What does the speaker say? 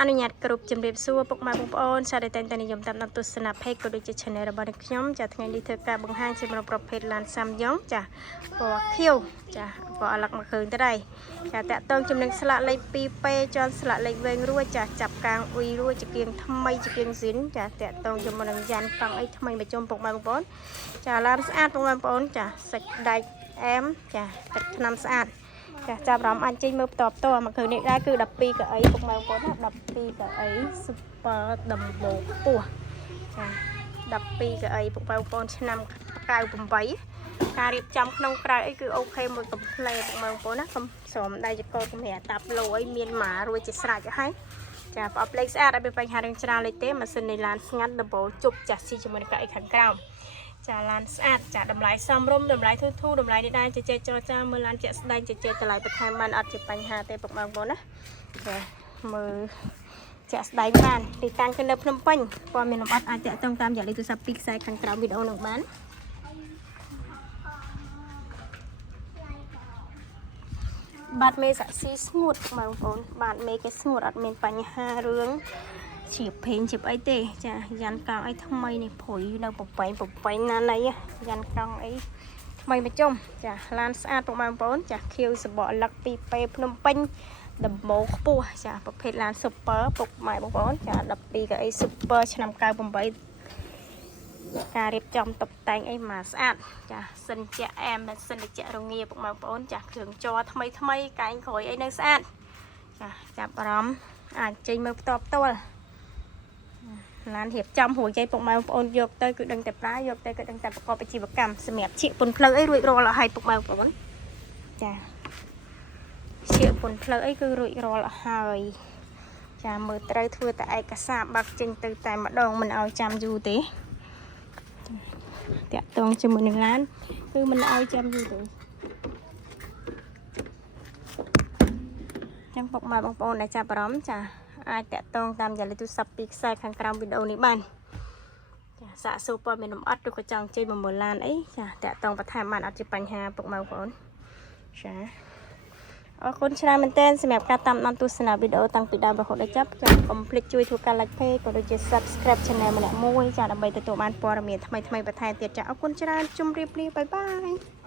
អនុញ្ញាតគ្រប់ជំរាបសួរពុកម៉ែបងប្អូនសាតែតែនិយមតាមដានទស្សនភាពក៏ដូចជា Channel របស់ខ្ញុំចាថ្ងៃនេះធ្វើការបង្ហាញជាមួយប្រភេទឡានសាំយ៉ុងចាពណ៌ខៀវចាពណ៌អាឡឹកមកឃើញទៅដែរចាតាក់ទងចំណឹងស្លាកលេខ 2P ជាន់ស្លាកលេខវែងរួចចាចាប់កាងអ៊ុយរួចជាគៀងថ្មីជាគៀងស៊ីនចាតាក់ទងជាមួយនឹងយ៉ានកង់អីថ្មីមកជុំពុកម៉ែបងប្អូនចាឡានស្អាតពុកម៉ែបងប្អូនចាសាច់ដែកអែមចាទឹកថ្នាំស្អាតចាចាប់អារម្មណ៍អាចចេញមើលតបតមកឃើញនេះដែរគឺ12កៅអីពុកម៉ែបងប្អូនណា12កៅអី Super ដំបូងខ្ពស់ចា12កៅអីពុកម៉ែបងប្អូនឆ្នាំ98ការរៀបចំក្នុងក្រៅអីគឺអូខេមួយកំផ្លែពុកម៉ែបងប្អូនណាកុំស្រមដៃចកគំរាតាប់លោអីមានម៉ារួចជាស្រេចហើយចាប្រអប់លេខស្អាតអត់មានបញ្ហារឿងច្រើនលេខទេម៉ាស៊ីននៃឡានស្ងាត់ដំបូងជប់ចាស់ស៊ីជាមួយនឹងកៅអីខាងក្រោមចាឡានស្អាតចាតម្លៃសមរម្យតម្លៃធូរតម្លៃនេះដែរជជែកចរចាមើលឡានជាក់ស្ដែងជជែកតម្លៃបន្ថែមបានអត់ជាបញ្ហាទេពុកម៉ែបងប្អូនណាចាមើលជាក់ស្ដែងបានទីតាំងគឺនៅភ្នំពេញព័ត៌មានលម្អិតអាចតាក់ទងតាមរយៈលេខទូរស័ព្ទពីខ្សែខាងក្រោមវីដេអូនឹងបានបាទមេសាក់ស៊ីស្ងួតបងប្អូនបាទមេគេស្ងួតអត់មានបញ្ហារឿងជាភេងជាអីទេចាយ៉ានកង់អីថ្មីនេះព្រុយនៅប្របែងណាណៃយ៉ានកង់អីថ្មីមកជុំចាឡានស្អាតបងប្អូនចាខៀវសបកលឹក 2P ភ្នំពេញដំបូងខ្ពស់ចាប្រភេទឡាន Super ពុកម៉ែបងប្អូនចា12កៅអី Super ឆ្នាំ98ការរៀបចំតុបតែងអីមកស្អាតចាសិនជាអែមសិនជារងាពុកម៉ែបងប្អូនចាគ្រឿងជ័រថ្មីកែងក្រោយអីនៅស្អាតចាចាប់អារម្មណ៍អាចចេញមើលផ្ទាល់ឡានរៀបចំរួចចៃពុកម៉ែបងប្អូនយកទៅគឺដឹងតែប្រើយកទៅគឺដឹងតែប្រកបអាជីវកម្មសម្រាប់ឈៀកពុនផ្លូវអីរួចរាល់ហើយពុកម៉ែបងប្អូនចាឈៀកពុនផ្លូវអីគឺរួចរាល់ហើយចាមើលត្រូវធ្វើតែឯកសារបាក់ចេញទៅតែម្ដងមិនឲ្យចាំយូរទេតាក់ទងជាមួយនឹងឡានគឺមិនឲ្យចាំយូរទេចឹងពុកម៉ែបងប្អូនដែលចាប់អារម្មណ៍ចាអាចតាក់ទងតាមរយៈលេខទូរស័ព្ទពីខ្សែខាងក្រោមវីដេអូនេះបានចាសាកសួរព័ត៌មានលម្អិតឬក៏ចង់ជិះមកមើលឡានអីចាតាក់ទងបន្ថែមបានអត់ជាបញ្ហាពុកម៉ែបងប្អូនចាអរគុណច្រើនមែនទែនសម្រាប់ការតាមដានទស្សនាវីដេអូតាំងពីដើមរហូតដល់ចប់ចាកុំភ្លេចជួយធ្វើការ like page ក៏ដូចជា subscribe channel ម្នាក់មួយចាដើម្បីទទួលបានព័ត៌មានថ្មីបន្ថែមទៀតចាអរគុណច្រើនជម្រាបលាបាយបាយ